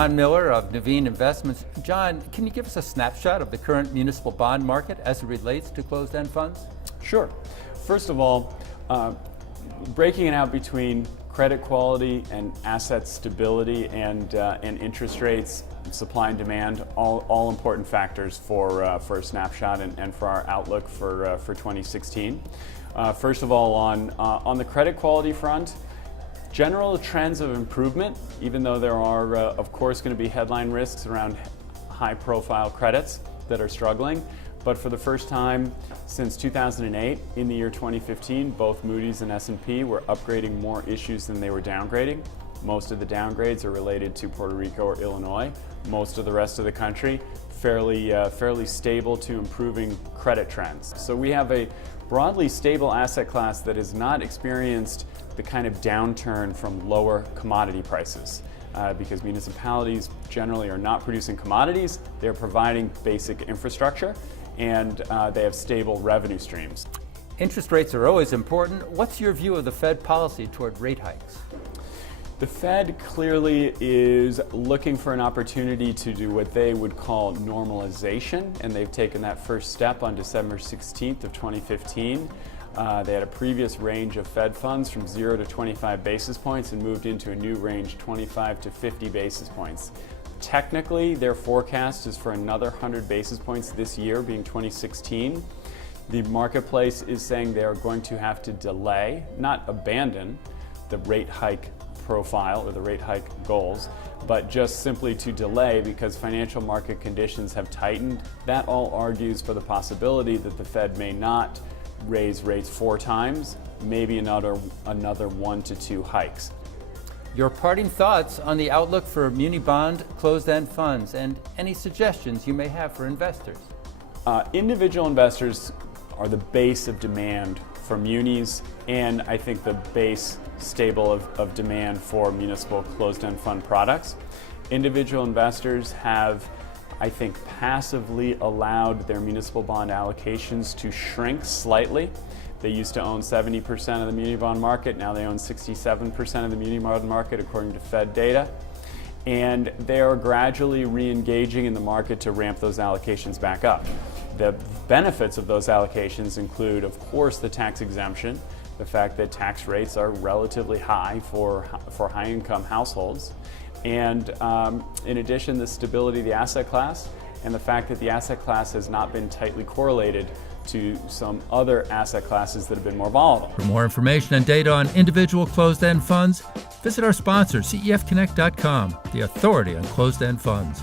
John Miller of Nuveen Investments. John, can you give us a snapshot of the current municipal bond market as it relates to closed-end funds? Sure. First of all, breaking it out between credit quality and asset stability and interest rates, supply and demand, all important factors for a snapshot and for our outlook for 2016. First of all, on the credit quality front, general trends of improvement, even though there are, of course, going to be headline risks around high-profile credits that are struggling. But for the first time since 2008, in the year 2015, both Moody's and S&P were upgrading more issues than they were downgrading. Most of the downgrades are related to Puerto Rico or Illinois. Most of the rest of the country, fairly stable to improving credit trends. So we have a broadly stable asset class that has not experienced the kind of downturn from lower commodity prices. Because municipalities generally are not producing commodities, they're providing basic infrastructure, and they have stable revenue streams. Interest rates are always important. What's your view of the Fed policy toward rate hikes? The Fed clearly is looking for an opportunity to do what they would call normalization, and they've taken that first step on December 16th of 2015. They had a previous range of Fed funds from 0 to 25 basis points and moved into a new range, 25 to 50 basis points. Technically, their forecast is for another 100 basis points this year, being 2016. The marketplace is saying they are going to have to delay, not abandon, the rate hike profile or the rate hike goals, but just simply to delay because financial market conditions have tightened. That all argues for the possibility that the Fed may not raise rates 4 times, maybe another 1 to 2 hikes. Your parting thoughts on the outlook for muni bond closed-end funds and any suggestions you may have for investors. Individual investors are the base of demand for munis, and I think the base stable of demand for municipal closed-end fund products. Individual investors have, I think, passively allowed their municipal bond allocations to shrink slightly. They used to own 70% of the muni bond market, now they own 67% of the muni bond market according to Fed data. And they are gradually re-engaging in the market to ramp those allocations back up. The benefits of those allocations include, of course, the tax exemption, the fact that tax rates are relatively high for high-income households, and in addition, the stability of the asset class and the fact that the asset class has not been tightly correlated to some other asset classes that have been more volatile. For more information and data on individual closed-end funds, visit our sponsor, cefconnect.com, the authority on closed-end funds.